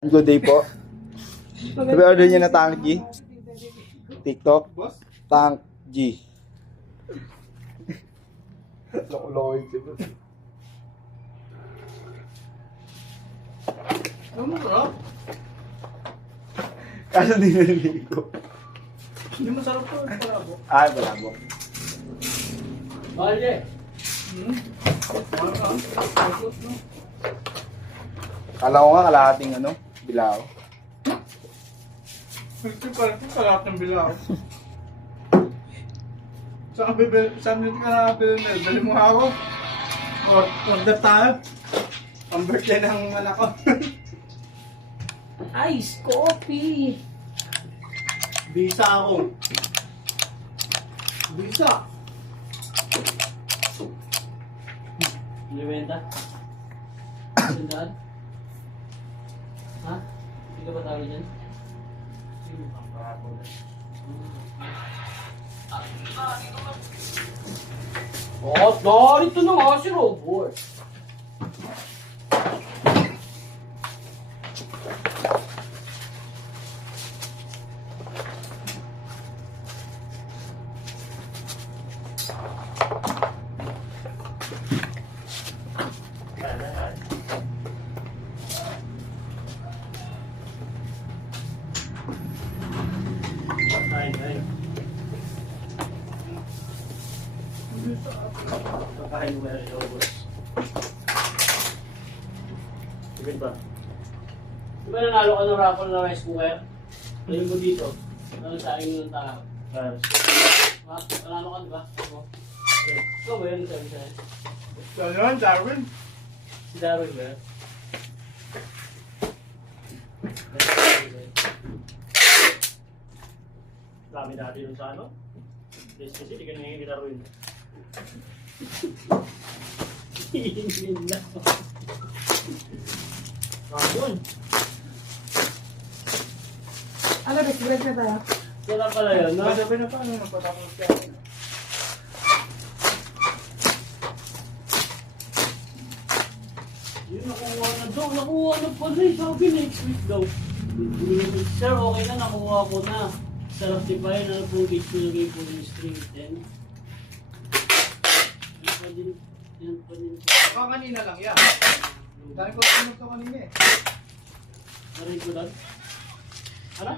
Good day po. Sabi order niya na Tank G. TikTok. Tank G. Loko-loko yun siya. Ano mo sarap? Kaso dinarinig ko. Hindi masarap to. Malabo. Ay, malabo. Bale. Ano ka? Ayos, no? Kala ko nga kalahating bilao. Ito pala ito sa lahat ng bilao. Saan nito ka nakapili na? Dali mo ako. Order tayo. Ang birthday ng anak ko. Ice coffee. Bisa ako. Bisa. Liwenta? Sandaan? Ha? Hindi ka ba tawag dyan? Oh, narito na nga si Robot. Ayun. Kakain mo na yung Robot. Sige ba? Di ba nanalo ka ng raffle na rice cooker? Ayun mo dito. Ano sa akin yung tao? Nanalo ka diba? Ako. Ikaw ba yun sabi sa'yo? Saan yun, Darwin? Si Darwin ba yun? Dami dati dun sa ano? Kasi di ka nangyayin kita Darwin. Hindi na. Ayun. Ano, nag-break na tayo? Wala pala yun, no? Sabi na paano nagpatapos siya? Yun, nakuha na daw. Nakuha na pala eh. Sabi next week daw. Sir, okay na. Nakuha ko na. Sarap di ba yun? Ano pong gauge ko lagay po yung string 10? Yan pa din. Yan pa din. Baka kanina lang yan. Dahil ko sunod ko kanina eh. Narinig ko doon? Ano?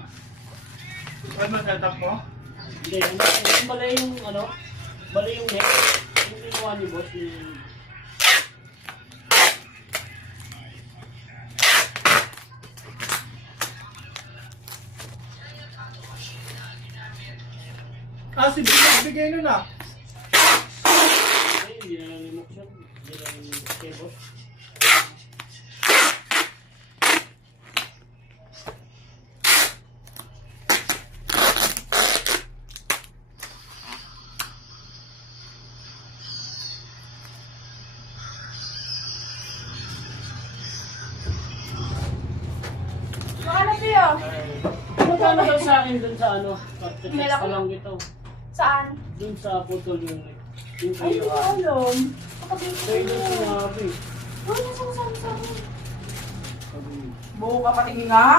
Saan mo setup mo? Hindi. Yung bala yung ano? Bala yung neck. Yung ginawa ni boss. Yung... Si bigay nun ah. Ay, hindi na lang limok siya. Hindi na lang limok kay boss. Ano kayo? Magkano daw sa akin dun sa ano? Text Mail ako. pa lang ito. Saan? Dun sa putol yung Ay, hindi ko alam. Kaya dun sinabi. Ano, nasa kasama sa akin? Sabi, Buo ka patingin nga.